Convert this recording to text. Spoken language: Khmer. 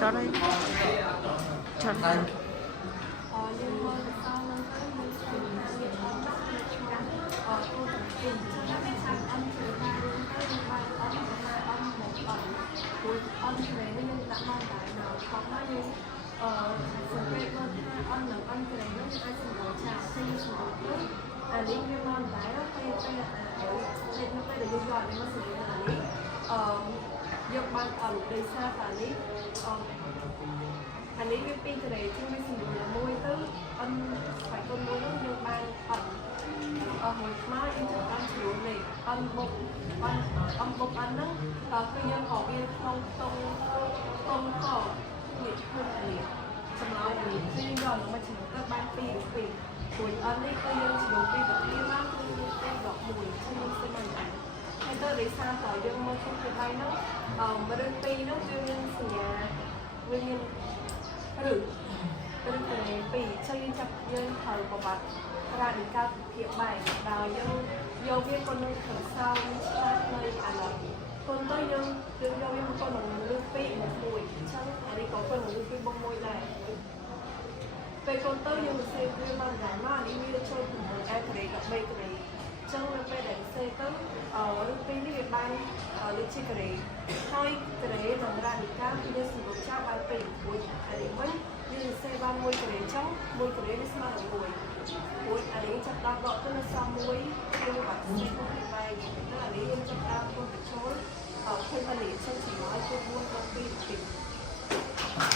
cho đây cho đâyយកបានអត់ដោយសារតែនេះអានេះវាពីកន្លែងជាវាសម្រួលមួយទៅអន់បាច់គុំមួយនោះយើងបានអត់មួយស្មើយើងចាប់បានស្រួលនេះអន់បុកអន់បុកអន់ហ្នឹងគឺយើងក៏វាក្នុងតុងកនេះខ្លួននេះសម្រាប់នេះគឺយើងយកមកឆ្លងទៅបាន2រូបពីព្រោះអន់នេះគឺយើងឆ្លងពីប្រធានមកគឺតែដកមួយខ្ញុំស្មានតែហើយទៅដោយសារតែយើងមកជុំពីដៃហ្នឹងរឿងពីរនោះវាមានសញ្ញាវាមានឬតែពីរជួយចាប់យើងត្រូវប្រវត្តិរាជការភាពបែបដោយយើងយកវាក៏នឹងធ្វើសោឆ្លាតនៅអាឡុងគុនទៅយើងយកវាមកក៏នឹងរឿងពីរមកមួយអញ្ចឹងអានេះក៏ក៏នឹងរឿងពីរមកមួយដែរពេលគុនទៅយើងសេវាបានដែរមកនេះវាចូល9អែក្រេ13ក្រេចឹងនៅពេលដែលសេទៅរឿងពីរនេះវាបានលើជាក្រេហើយក្រេតម្រានិកាគឺយើងសម្រួលចាប់បានពេល1អានេះវិញយើងសេបាន1ក្រេចឹង1ក្រេវាស្មើនឹង1ព្រោះអានេះចាប់ដល់ដកទៅនៅសំ1យើងបាត់សេទៅពីបែកទៅអានេះយើងចាប់ដល់គុំបញ្ចូលឃើញតែនេះចឹងជាឲ្យជួប4ដល់2